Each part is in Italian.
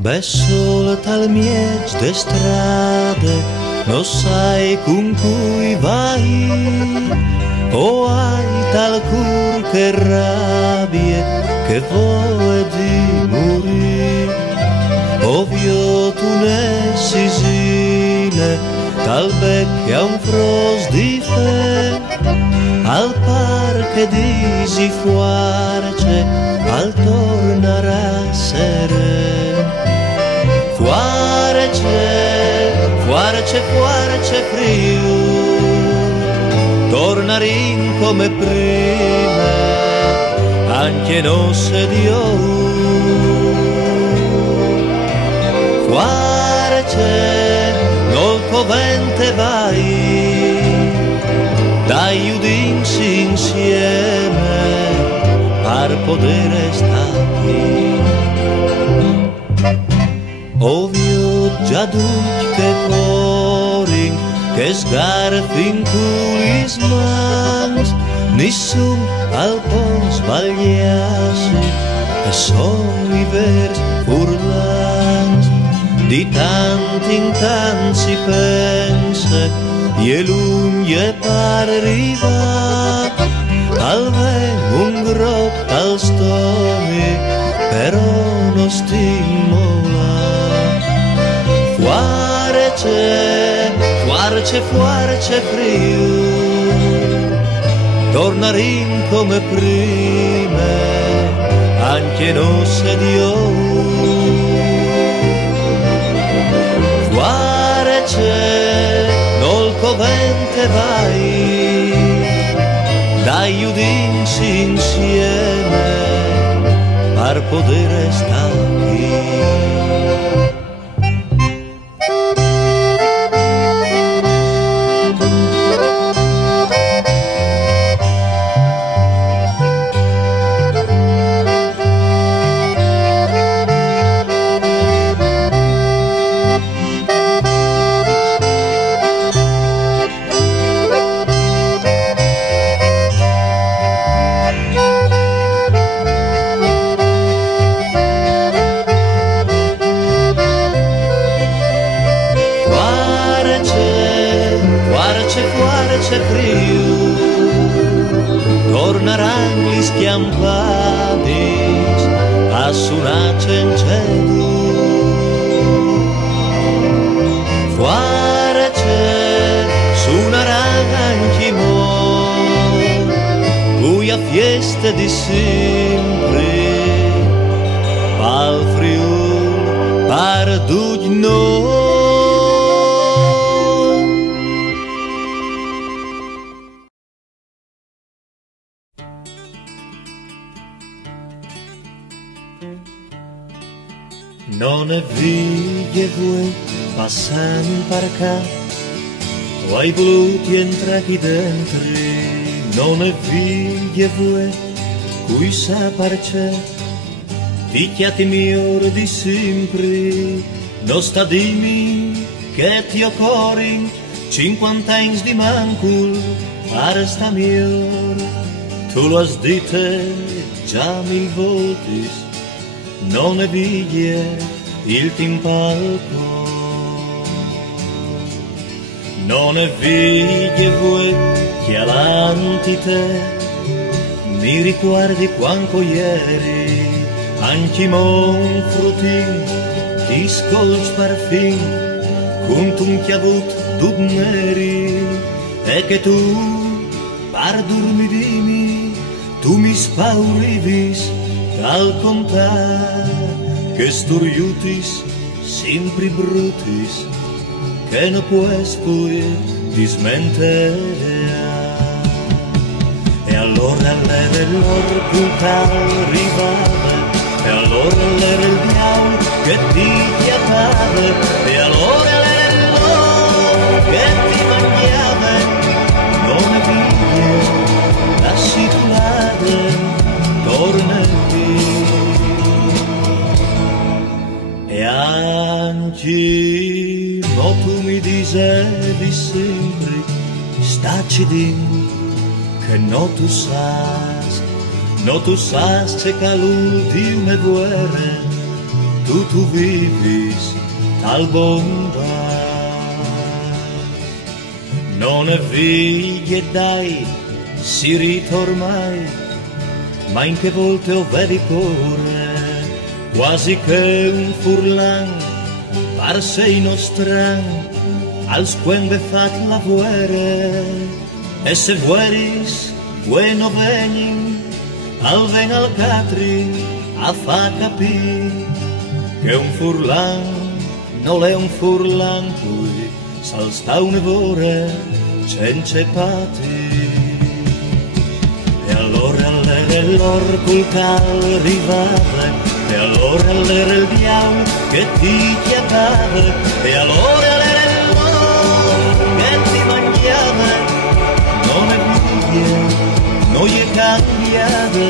Besul tal mieci de strade, no sai con cui vai, o hai tal cur che rabbie che vuoi di morire. Ovvio tu ne sisine, tal becchi a un fros di fe, al par che disi fuarce, al tornarà sere. Fuarce frio, tornarin come prima, anche non se dio. Fuarce, nol covente vai, dai udinsi insieme, par poter stare. Ovvio già che cori, che sgarfin culis mans, nessun al po' sbagliassi, e son i vers furlans. Di tanti in tanti si pensa, e lunghe pare arriva, al ven un grop al stomi, però non stimola. Fuarce frio, tornarin come prima, anche non se dio. Fuarce, nol covente vai, dai udinsi insieme, par poter stare. Fuarce frio, tornaran gli schiampades a suonace in cielo. Fuarce, suonaran anche mo, cui a fieste di sempre, al frio, par dugno. Non è viglie voi passano per qua, o hai voluto entrare qui dentro. Non è viglie voi cui sa parce, ti chiati migliore di sempre. Non sta dimmi che ti occorri 50 anni di mancul, pare sta migliore. Tu lo has dite già 1000 volte. Non è viglie il timpalco, non è viglie voi che avanti te mi ricordi quanto ieri, anche mon frutin ti scolci parfin con un chiavut dub neri, e che tu par dormidimi tu mi spaurivis al contar che storiutis sempre brutis che no puoi poi dismentere. E allora l'era l'or puntal rivale, e allora l'era il diavolo che ti chiamava e allora l'erello che ti mangiava non è via, lasci tu madre, torna qui. E anche no tu mi dicevi sempre stacci di che no tu sai c'è che l'ultima guerra tu vivis tal bomba non è viglie dai si ritormai ma in che volte ho vedi cuore quasi che un furlan parse inostran al squembe fat la guerra e se vueris bueno venin al ven al catri a fa capì che un furlan non è un furlan cui salsta un'evore senza pati e allora l'or col cal rivava e allora l'era il diavolo che ti chiamava e allora l'era l'uomo che ti mangiava non è via non è cambiata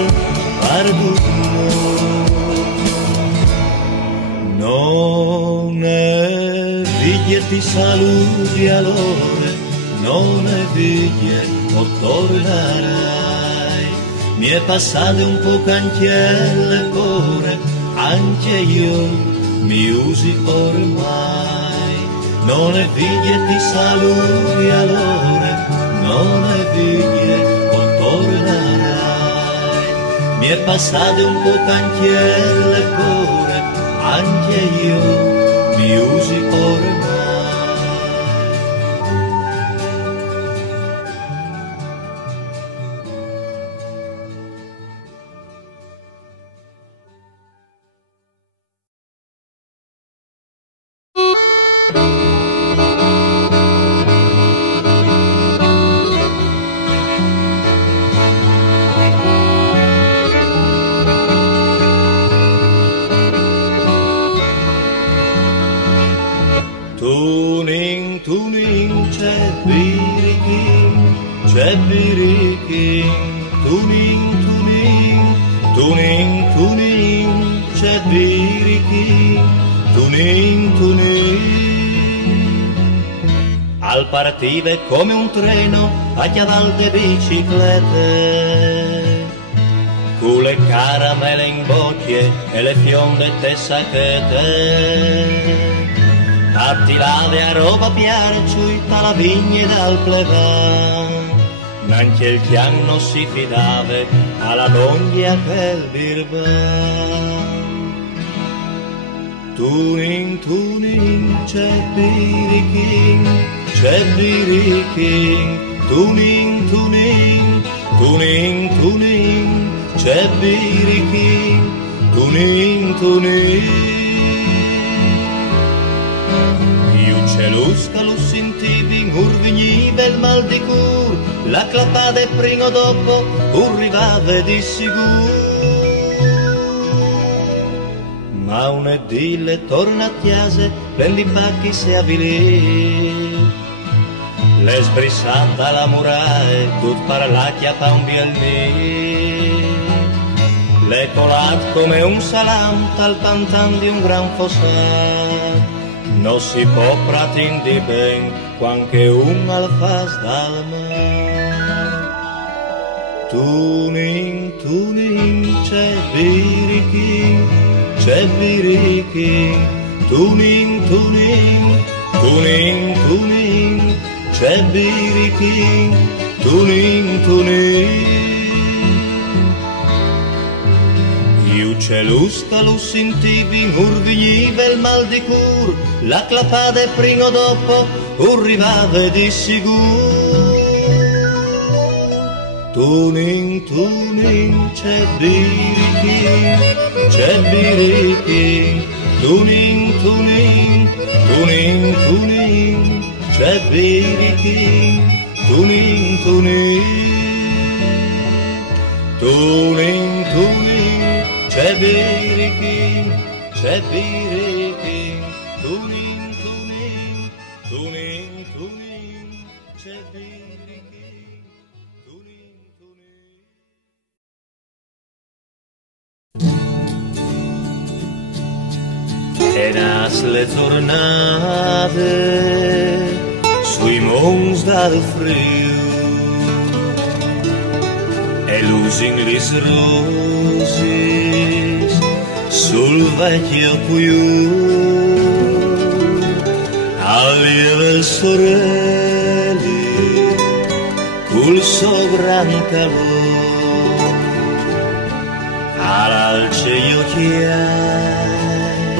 perduto non è via ti saluti allora non è via o tornerai mi è passato un po' cantiere cuore anche io mi usi ormai non è via ti saluti allora non è via o tornerai mi è passato un po' cantiere cuore anche io mi usi ormai. Tuning, c'è birikin, tuning, c'è birikin, tuning. Al partire come un treno a chiaval de biciclette, con le caramelle in bocche e le fionde tessacchette. Attirare a roba piarciuita la vigne dal plevan, neanche il chian non si fidava alla dogna quel birban. Tuning, c'è birikin, tuning, c'è birikin, tuning. Lusca lo sentivi, urvigniva il mal di cur, la clapade prima o dopo arrivava di sicuro. Ma un edile torna a chiesa, prendi i pacchi se avvilì. Le sbrissata la murae, tut parlacchia pa un bielmì. Le colat come un salam, tal pantan di un gran fossat. Non si può pratindi ben quanche un alfas dal mar. Tuning, c'è birikin, tuning, c'è birikin, tuning. C'è lusca, lo sentivi, urvigniva il mal di cur, la clapade prima o dopo arrivava di sicuro. Tuning, c'è birikin, tuning, c'è birikin, tuning. C'è birikin, c'è birichi, tunin, tunin, tunin, tunin, c'è birichi, tunin, tunin. Tenas le tornate sui monts dal frio e l'usin lis rosis sul vecchio cuiù allieva il sorelli col suo gran calore all'alce io chiai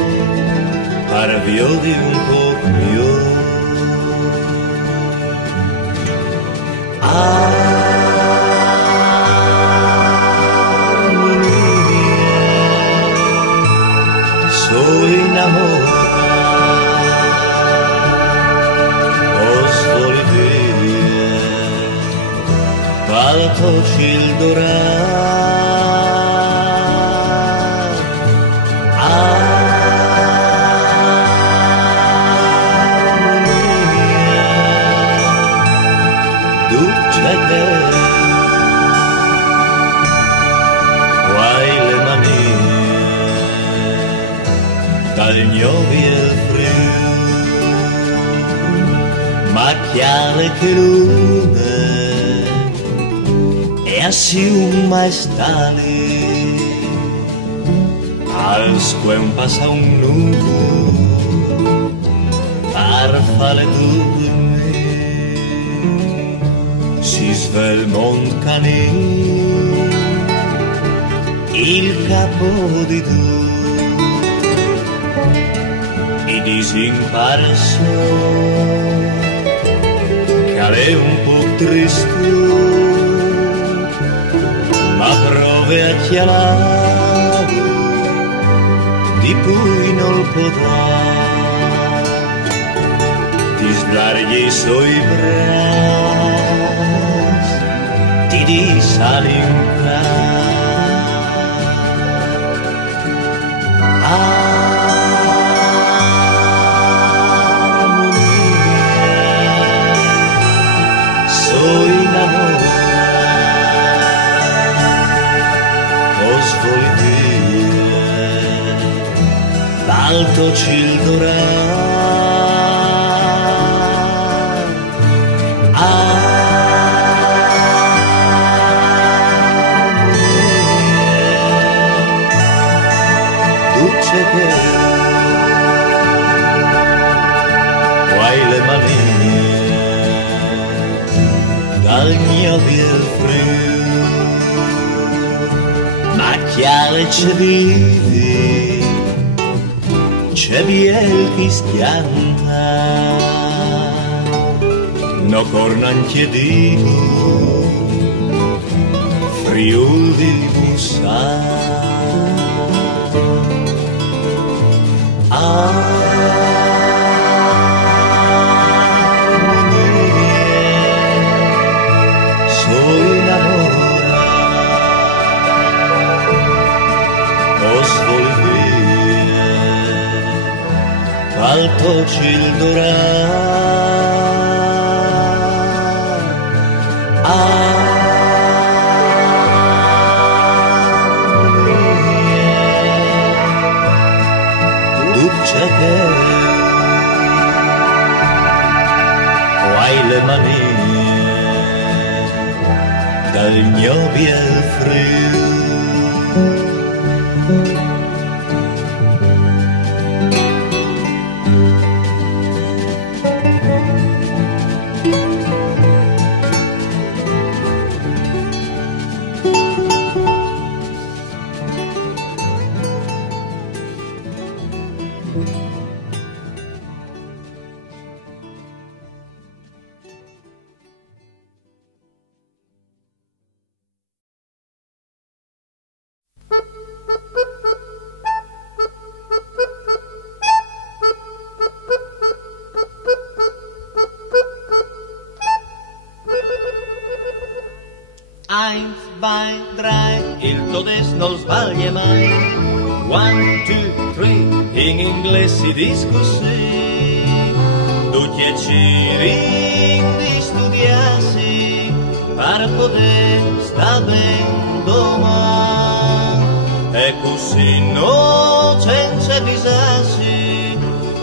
parvio di un po' più soy innamorato, stolidea, palatoci il dorato, armonia, duce che guai le manie. Dal gnoviel frio, macchiare che lune e assume maestale, al squem passa un nudo, farfalle dormire, si sveglia il moncanile, il capo di tu. I disimparso cale un po' triste ma prove a chialare di cui non potrà ti slarghi i suoi braccia ti disalinca soy innamorato, svoltire, l'alto ciel dorato, duce che guai le manie dal gnoviel frio, macchiale c'è vivi, c'è biel chi schianta, no corna anche dico, friul di bussare. Alto ciel dorato, duce che guai le manie dal gnoviel frio. Eins, zwei, drei, il todes non sbaglia mai. 1, 2, tre in inglese discussi, tutti e di studiarsi per poter stare ben domani, e così no senza avvisarsi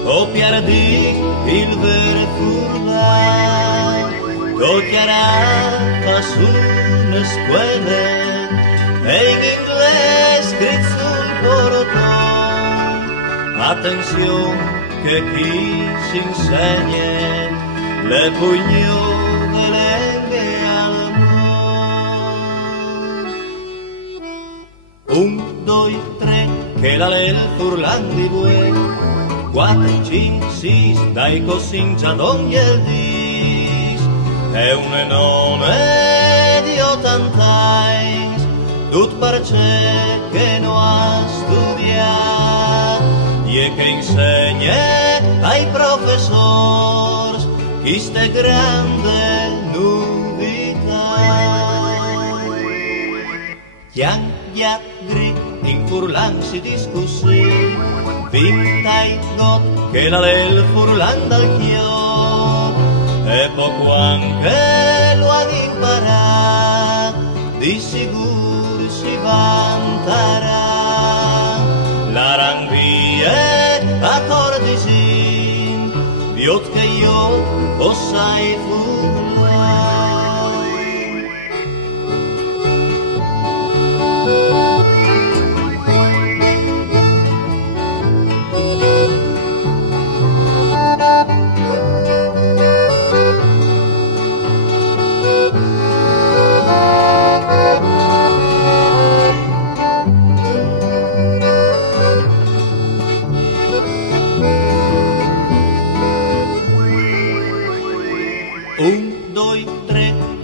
o perdi il vero furlan, toccherà su una scuola e in inglese scritto sul portone. Attenzione che chi si insegna le pugnone lenghe al mondo. 1, 2, 3 che la lel furlan di bue, 4, 5, 6 dai comincia ad ogni dis, e un nome di 80 anni, tut perché che non ha studiato, e che insegna ai professori queste grande novità. Chiang giat gri in furlan si discussi, fintai got che la lel furlan dal chiod, e poco anche lo ad imparare, di sicuro si vanterà. La ranvie a tordisin, viot che io possai furlai.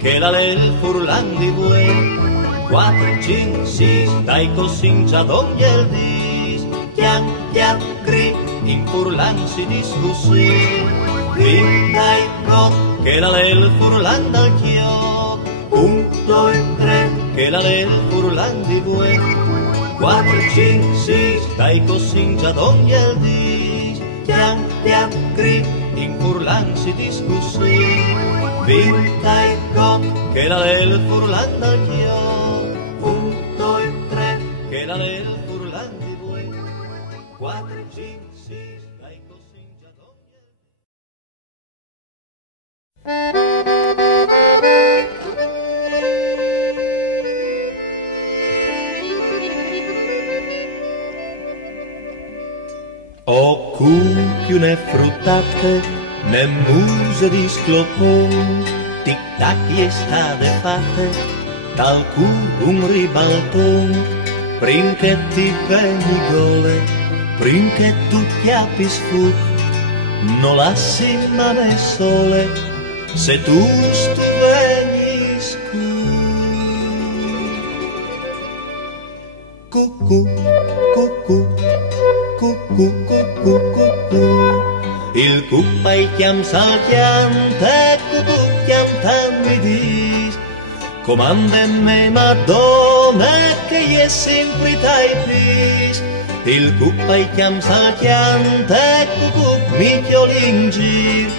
Che la lel furlan di bue, 4, 5, 6 dai comincia ad ogni dis, chiang chiang gri in furlan si discussi, fin dai got che la lel furlan dal chiod, 1, 2, 3 che la lel furlan di bue, 4, 5, 6 dai comincia ad ogni dis, chiang chiang gri in furlan si discussi, vintai got che la lel furlan dal chiod, 1, 2, 3 che la lel furlan di bue, 4, 5, 6 dai comincia ad ogni. O cucchiune fruttate, ne muse di sclopon, tic-tac e state fatte, dal cur un ribalton, prin che ti veni gole, prin che tu chiappi sfuc, non lassi mane sole, se tu stu veni scu. Cucù, cucù, cucù, cucù, cucù. Il cuppai chiam salchiante, cucù chiam tan mi dis, comande me madonna che è sempre tai pis. Il cuppai chiam salchiante, cucù mi chiolingir,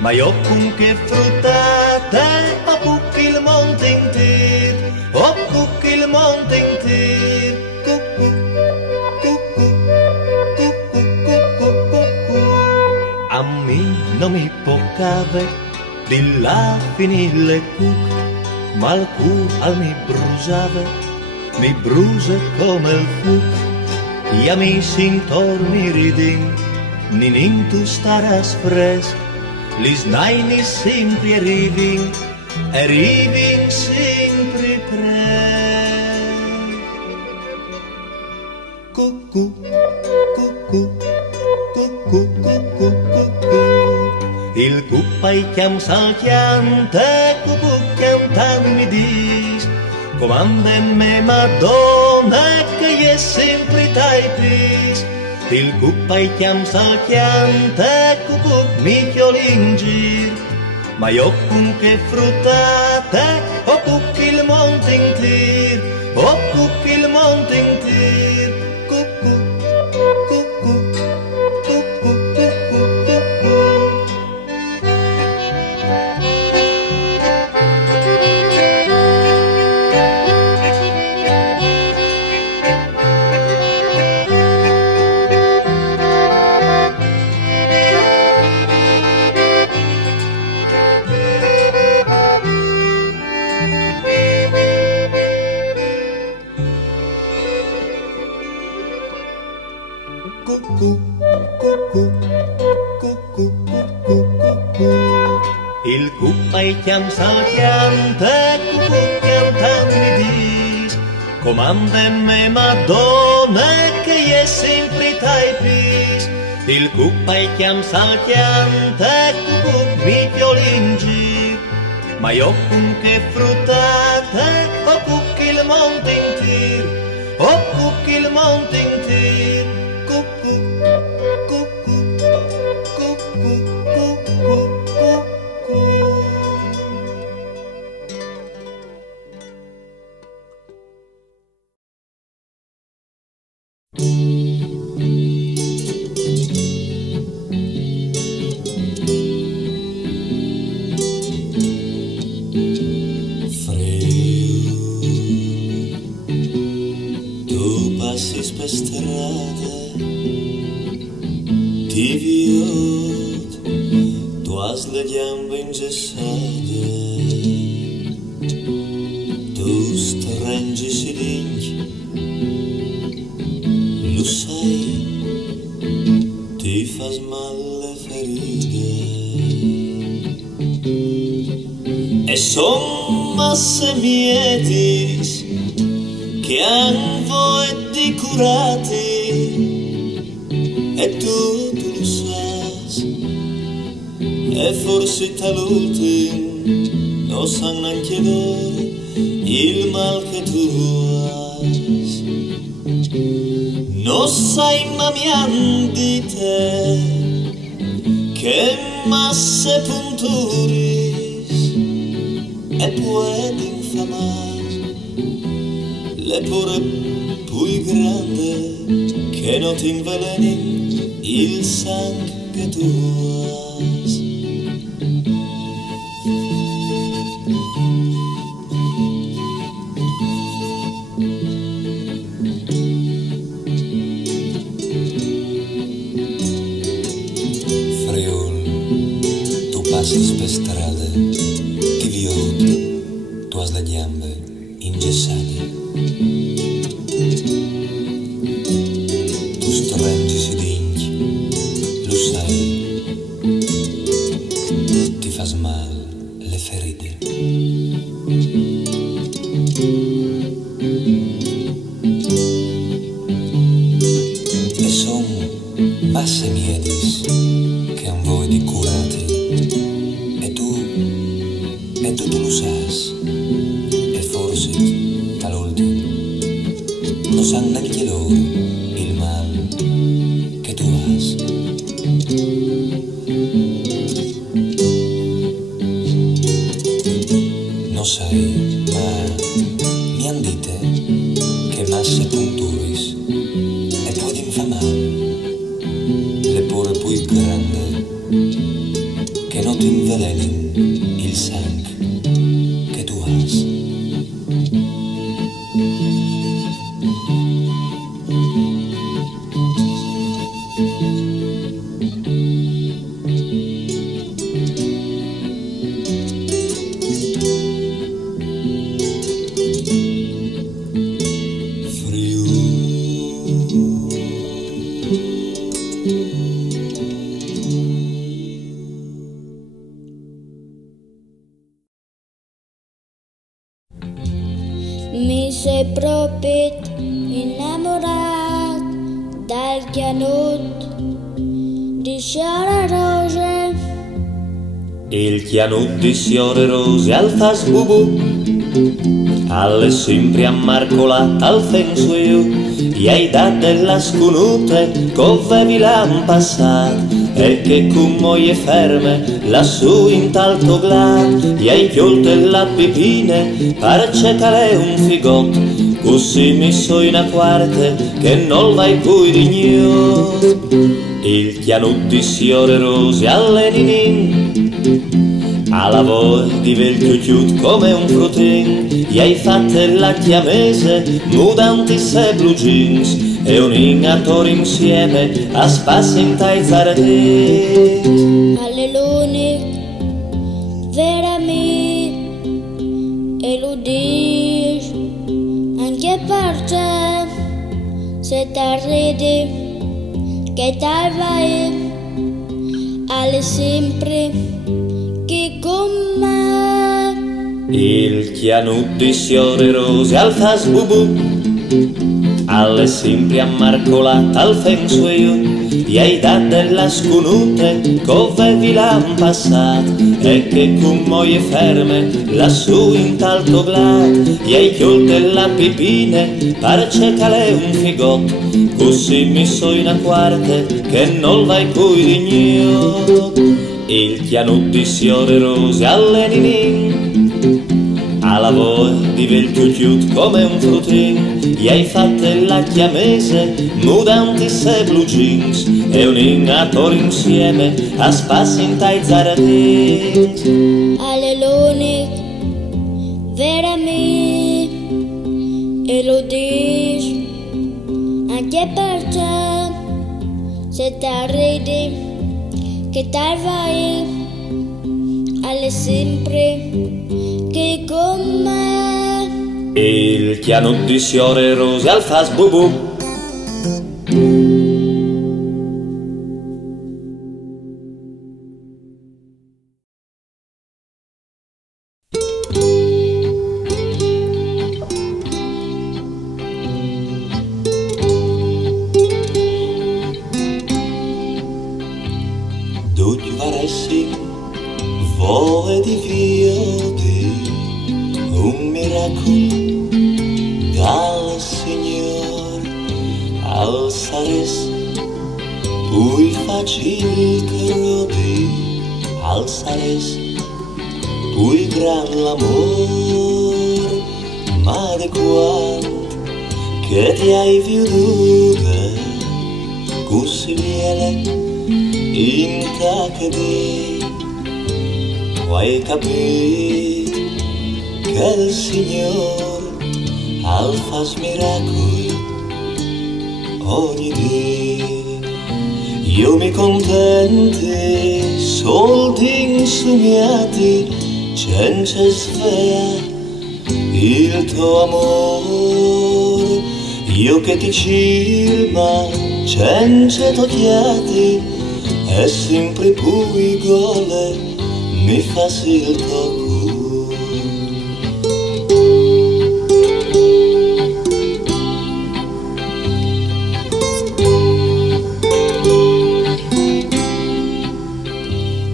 ma io con che fruttate, o cucchi il monte in tir, o cucchi il monte in tir, cucù, cucù, cucù, cucù, cucù. A me non mi poccave di là finire cuc, ma il cu al mi brusa come il fuc. Gli amici intorno ridin, ninin tu staras fres, li snaini sempre arrivin, arrivin sempre pres. Cucù, cucù, cucù, cucù, cucù. Il cuppai chiam salchiante, cucù chiam tan mi dis, comande me madonna che è sempre tai pis. Il cuppai chiam salchiante, cucù mi chiolingir, ma io con che fruttate, o cucchi il monte in tir, o cucchi il monte in tir, cucù, cucù. pai chiam salchiante, cucchiam tanti dis, comande me Madonna che è sempre tai pis. Il pai chiam salchiante, mi violingi, ma io con che fruttate, o cucchi il monte in tir, o cucchi il monte in tir, cucù, cucù, cucù, cucù, cucù. Per strada ti viot, tu has le gambe ingessate, tu stringi sirinchi, lo sai, ti fas male le ferite, e son masse mietis che han voi di curati, e tu lo sai, e forse tal'ultim non sanno neanche loro il mal che tu hai. Non sai ma mi han di te che masse punturis e puoi infamare le pure più grande che non ti inveleni il sangue che tu hai. Friul, tu passi per strade, ti viot, tu hai le gambe ingessate. Tu stringi sirinchi, lo sai, ti fas mal le ferite. E son masse miedis che han voi di curati, e tu lo sai, e forse tal'ultimo non sanno neanche loro il mal che tu hai. Non sai, ma mi han dite che masse punturis e poi infamare le pure più grande che non ti inveleni il sangue che tu hai. Mi sei proprio innamorato dal chianut di fiore rose. Il chianut di fiore rose al fas bubu, alle sempre ammarcolata al fensuio, gli hai dato della sconute cove l'han passato, e che con moglie ferme lassù in talto glad, gli hai chiolto la pipine parce che è un figot, così mi so in a quarte che non vai più digno. Il chianut di fiore rose alle ninin, alla voce di vecchio chiut come un frutin, gli hai fatte la chiamese mudanti se blue jeans e un ingatore insieme a spassentare i zaretti. Alleluia, veramente, e lo dici anche per te, se t'arredi che tal vai, alle sempre che con me chianutti fiore rose al fas bubu, alle sempre ammarcolate al feng shui, gli hai dato della sconute, covevi l'han passato, e che con moie ferme lassù in talto glad, gli hai chiolte la pipine, parce calè un figotto, così mi so in a quarte, che non vai coi digno, il chianutti fiore rose alle ninin, alla voi di vel chiut come un frutin, gli hai fatte la chiamese, mudanti se blue jeans, e un ingatore insieme a spassi in tai zaradins. All'unic vera me, e lo dici anche per te, se t'arredi che te vai, alle sempre che con me. Il chianutti fiore rose al fas bubu, Duci varessi voe di viodi, un miracolo dal Signor al sares, pui facil crodi al sares, pui gran l'amor, ma de quant che ti hai veduta, così viene in tacche hai capito che il Signor al fas miracoli ogni dì. Io mi contenti soldi insumiati, senza svea il tuo amore, io che ti cirma senza tocchiati, e sempre pui gole mi fa il tuo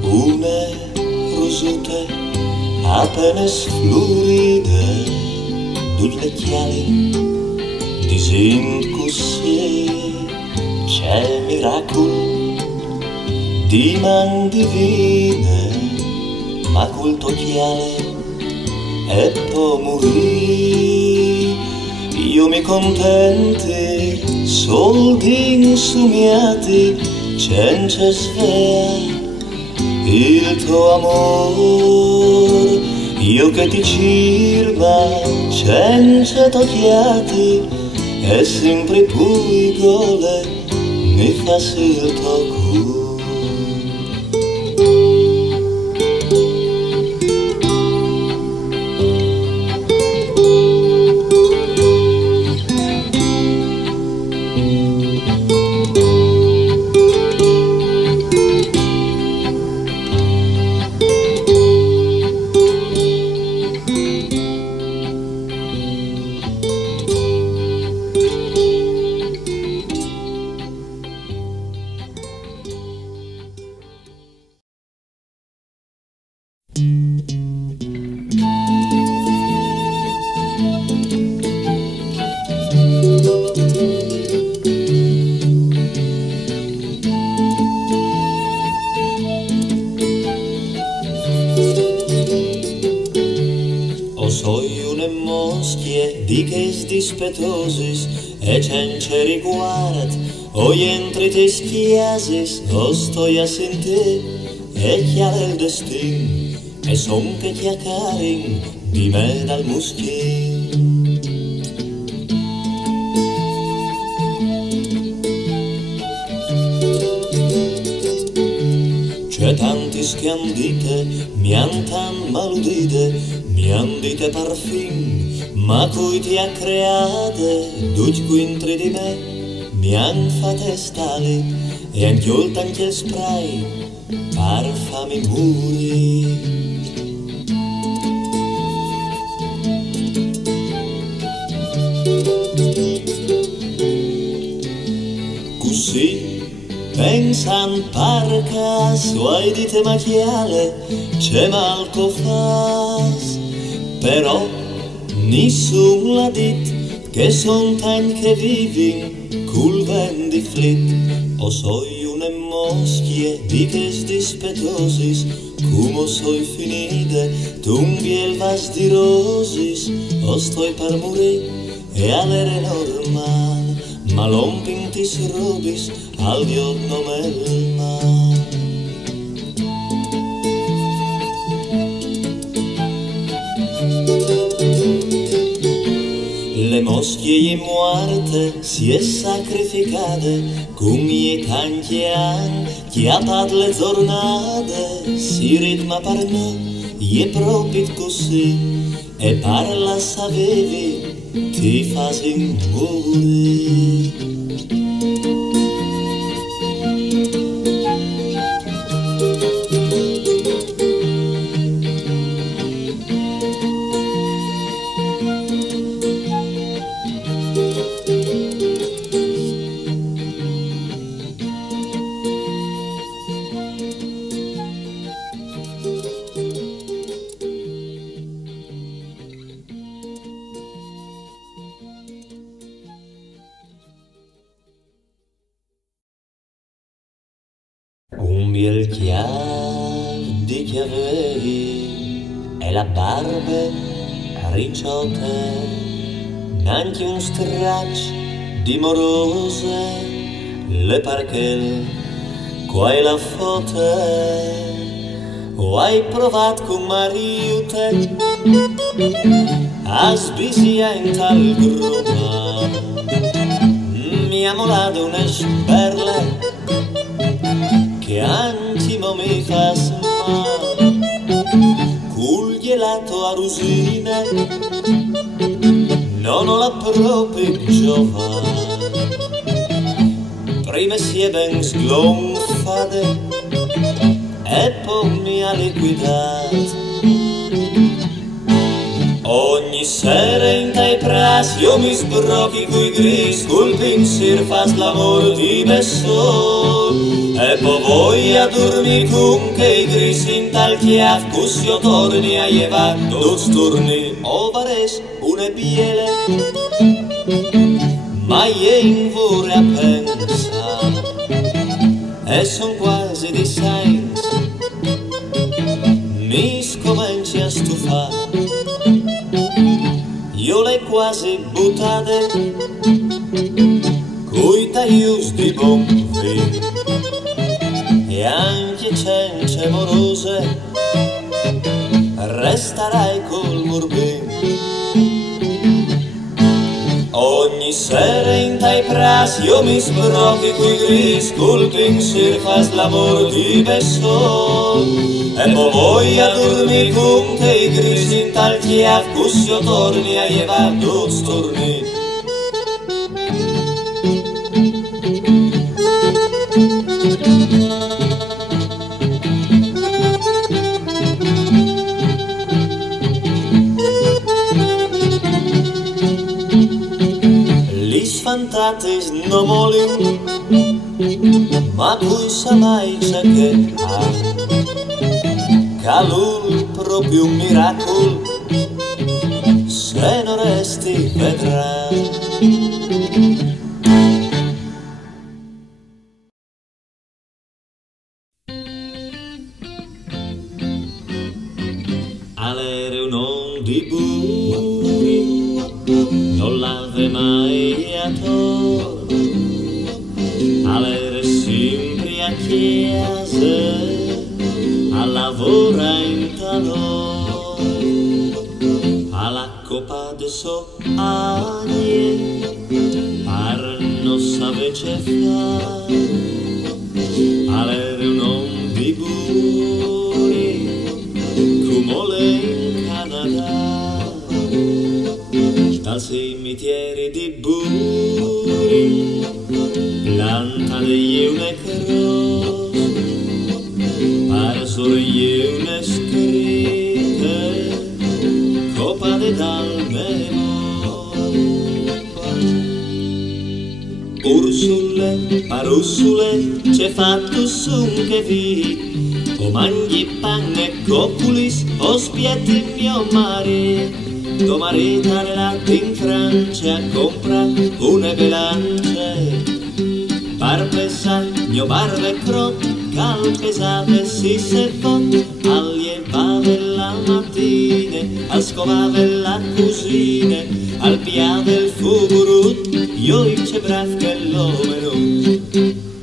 una rosute appena sfloride, due lecchiali disin così, c'è miracolo di man divine, ma col tocchiale e poi morì. Io mi contenti soldi insumiati, senza svea il tuo amor, io che ti cirba senza tocchiati, e sempre pui gole mi fa il tuo cuore. Di che dispetosis e cence riguard, oi entri te schiasis, o stoi a sentire e chiare il destin, e son che chiacarin di me dal muschin. C'è tanti schiandite, mi han tan maludite, mi han dite parfum, ma cui ti ha create, tutti quintri di me, mi han fatte stare, e anche anche il spray, per farmi morire. pensan parcas, suai dite macchiale, c'è malco fas, però nissun l'ha dit che son tagn che vivin cul vent di flit, o soi une moschie di ches dispetosis, como soi finide, tumbiel vas di rosis, o stoi per morir, e all'ere normal, ma lompintis robis, al giorno melma. Le moschie muerte si è sacrificate, con i tanti anni che ha pat le giornate, si ritma per noi, e proprio così, e parla sapevi, ti fa morire. Un biel chiar di chiaveri e la barba ricciotte, anche un straccio di morose, le parchelle, qua e la foto, o hai provato con Mariute a sbisiare tal gruma, mi ha molato una sperla che antimo mi fa male, col gelato a rosine, non ho la propria giovane, prima si è ben sgonfate e poi mi ha liquidato. Ogni sera in tai prasi io mi sbrocchi coi gris, col pensiero fas l'amor di Bessol, e poi voi a dormire con che i gris in tal chiaf, così io torni a llevar, dos turni o vares una biele, ma io vorrei a pensare, e son quasi di senza, mi scominci a stufare. Io le quasi buttate, coi taglius di buon vino, e anche cence morose, resterai col morbino. Ogni sera in tai prasi io mi sbrocchi coi gris, col pensiero fas l'amor di Bessol, e poi voi a dormire con che i gris in tal chiaf, così io torni a llevar dos turni. Lis fantates no molin, ma cui sa mai c'è che ha, calul proprio un miracolo, se non resti vedrai. All'aereo non di buri, non l'ave mai a tor, all'aereo sempre a chiesa, a lavora in talò, alla copa de so agne, par non save ce fa, all'aereo non di buri, come in Canada, dal cimitiere di buri, plantane una croce, per sorgere una scritta, copa de dal memo. Marussule c'è fatto sun che vi, o mangi panne e cocculis, o spietti mio mare. Tua marita nell'alto in Francia compra una belance, parpesagno, barbe crop, cal pesave si servò, allievave la mattina, al scovave la cucina, al piave il fugurut, io il cebraf che l'ho venuto.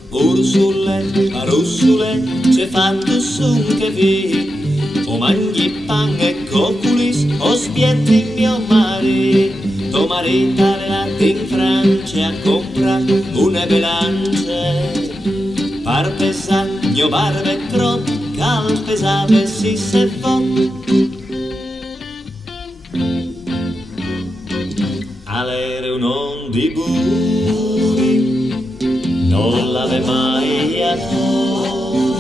Ursule, Marussule, c'è fatto sun che vi, o mangi pan e cocculis, o spietti mio mare. Tua marita nell'alto in Francia compra una belance, parpesagno, barbe crop, cal pesave si servò. All'aereo non di buri, non l'ave mai atto,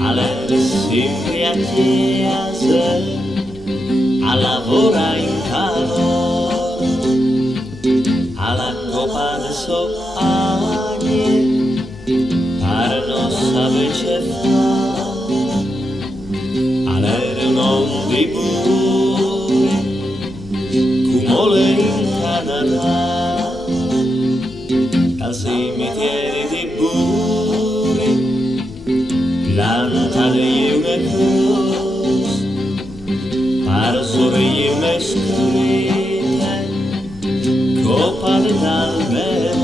all'aereo sempre a chiesa, a lavora in calore, alla copa de sogne, per non sapere c'è fare. All'aereo non di buri, come in Canada, al cimitero di Buri, piantagli una cruz, per sorrigli una scritta, copa di d'albero.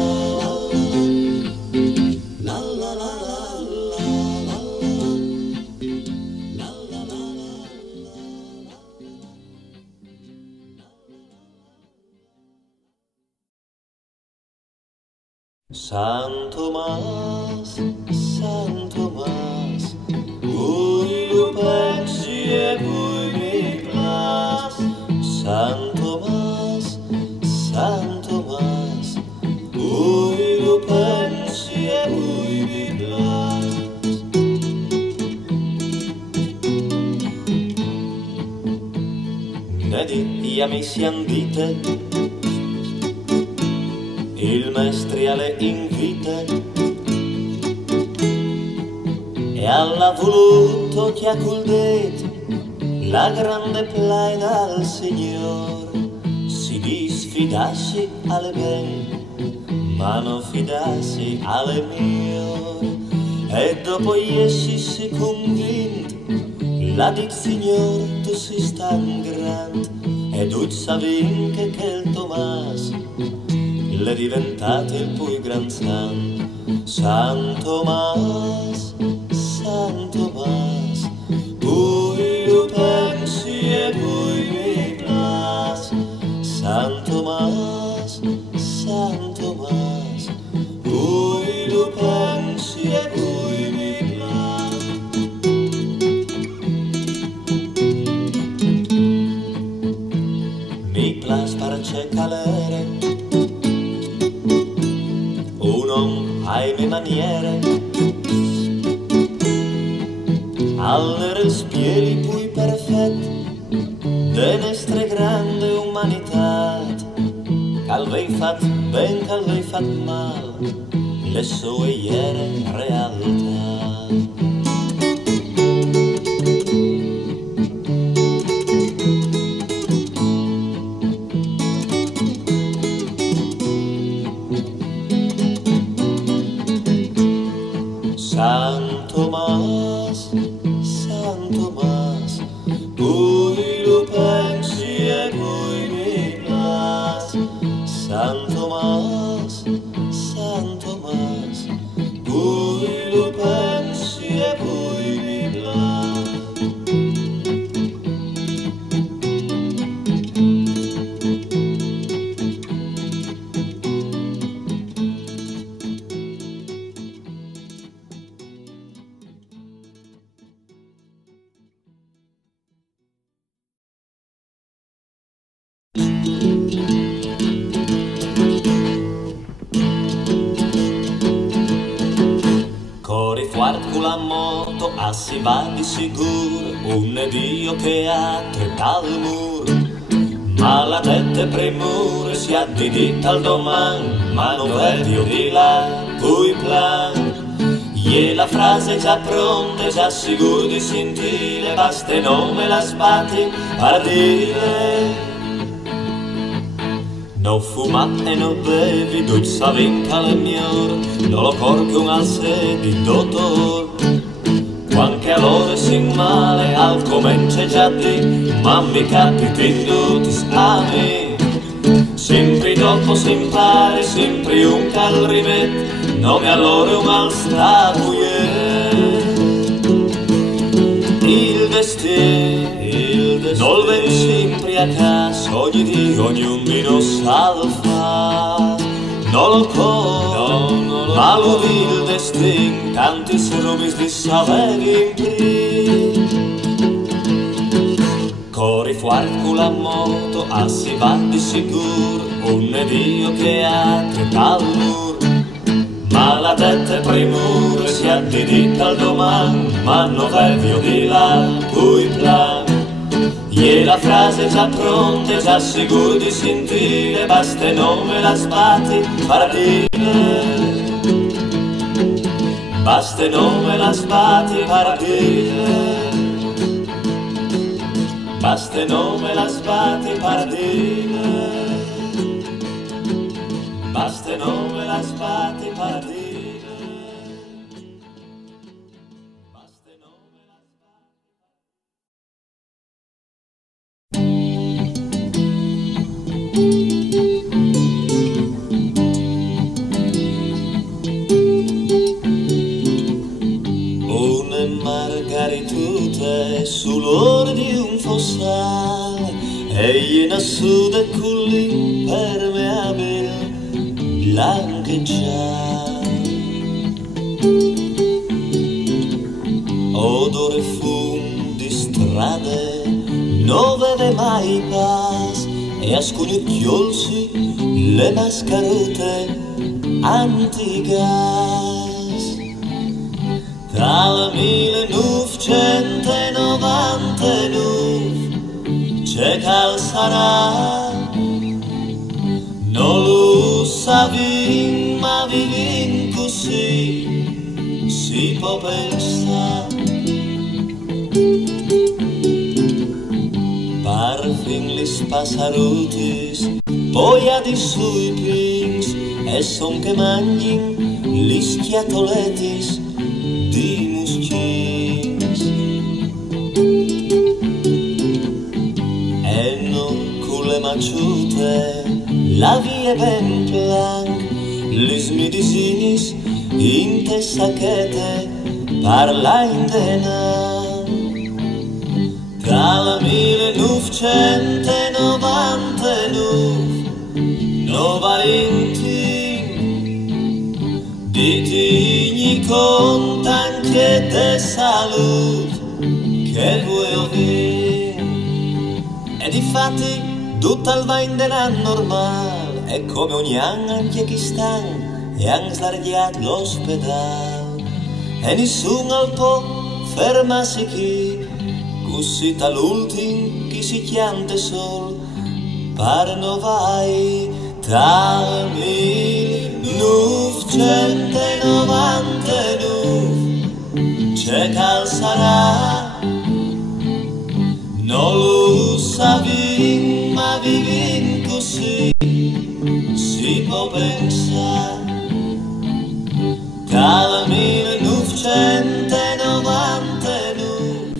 San Tomàs, ui lo pensi e poi mi plas. San Tomàs, ui lo pensi e poi mi plas. Negli amici andite, il maestriale invita, e alla voluto che ha col det la grande plai dal Signor. Si disfidassi alle ben, ma non fidassi alle miglior. E dopo essi si convinto, la dit Signor tu si stan grand, e tu savin che il Tomàs l'è diventato il più gran san. San Tomàs, poi lo pensi e poi mi plas. San Tomàs, poi lo pensi e poi mi plas. Mi plas parce calere, ai mie maniere, alle respieri pui perfet, de nostre grande umanitat, cal vei fat ben, cal vei fat mal, le sue iere realtà. San Tomàs, poi lo pensi e poi mi plas. San Tomàs, poi lo pensi e poi mi plas. Cori fuart con la moto, si va di sicuro, un Dio che ha treppato il muro. Ma la tette premure si addita al domani, ma non vedi di là. poi plan. E la frase già pronta, già sicuro di sentire, basta e non me la sbatti per dire. Non fuma e non bevi, tu savi che è migliore, non lo corco un alze di dottor. Qualche allora si male, al comincia già di, ma mi capiti tutti scami. Sempre dopo si impara, sempre un calrimet, non mi allora un al stabuie. Il destino non ven sempre a caso, ogni di ognuno di noi salva. Non lo corro, ma lo di il destino, tanti srumi di sapevi in Cori fuori con la moto, si va di sicuro, un Dio che ha dal muro. Ma la testa premura si addita al domani, ma non vedo di là, poi plan. E la frase già pronta, già sicuro di sentire, basta e non me la sbatti per dire. Basta e non me la sbatti per dire. Basta e non me la sbatti per dire. Basta e non me la sbatti per dire. Basta e non me la Una margaritute sull'ore di un fossale e in assude culli permeabile biancheggiare. Odore fum di strade non vede mai pas e a scugnocchiolsi le mascarute antigas. Dal 1999 c'è che sarà, non lo savi, ma vivi così, si può pensare. Parfin li passarutis, poi a di sui pins, e son che mangin li schiatoletis di muschins. E non con le maciute la via ben plan, li smidisinis in te sacchete parla in denan. Dal 1999 di digni conta anche de salute che vuoi ovvire. E difatti tutta il va in denan normal, e come ogni anno anche chi stan e han slargiato l'ospedale. E nessuno al po' fermarsi chi, così dall'ultim chi si chiante sol, pare no vai dal 1999 c'è che sarà, non lo savi, ma vivi così, si può pensare. Dal 1999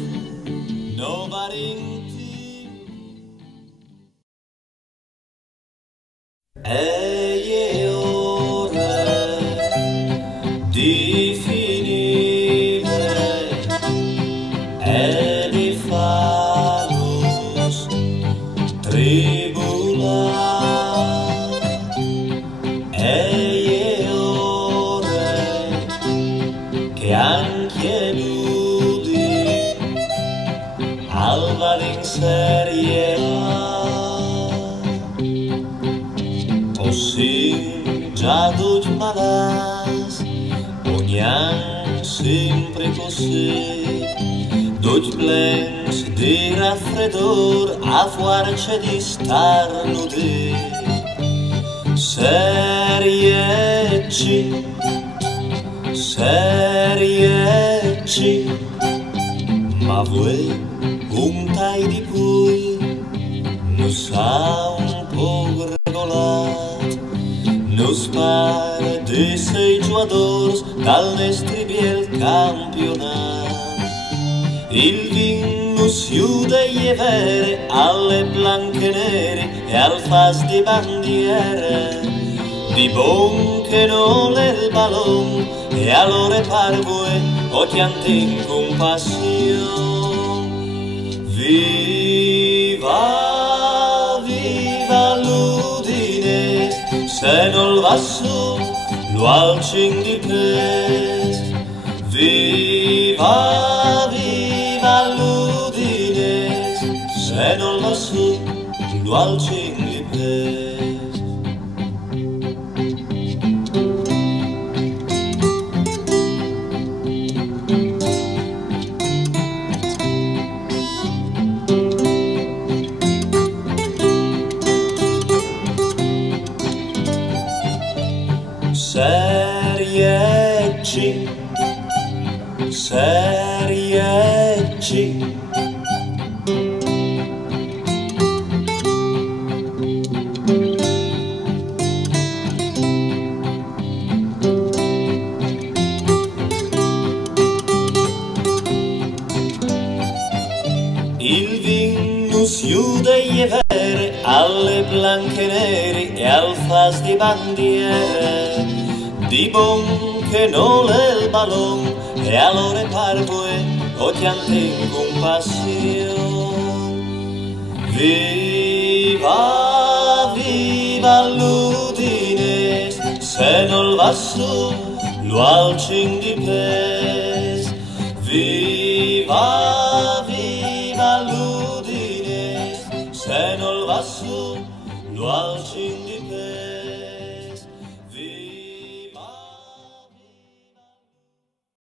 non va rinti. E ora di finire e di farus tribulare. E ora che anche ludi al valin serie Ossim già tutti malas, ogni anno sempre così, tutti plens di raffreddor a forza di starnutire. Serie C Serie C, ma vuoi un tai di cui non sa un po' regolat, non spara di 6 giocatori dal nostro biel campionato. Il vino si ude e vere alle blanche nere e al fas di bandiere, di bon che non è il ballon e allora parve o chianti in compassione. Viva, viva l'Udinese, se non va su lo alcin di pes. Viva, viva l'Udinese, se non va su lo alcin di pes. Serie C, Serie C. Il vino si ude e vere alle blanche nere e al fas di bandiere, di bon che non è il ballon e allora parve o chianti in compassione. Viva, viva l'Udinese, se non va su lo alcin di pes.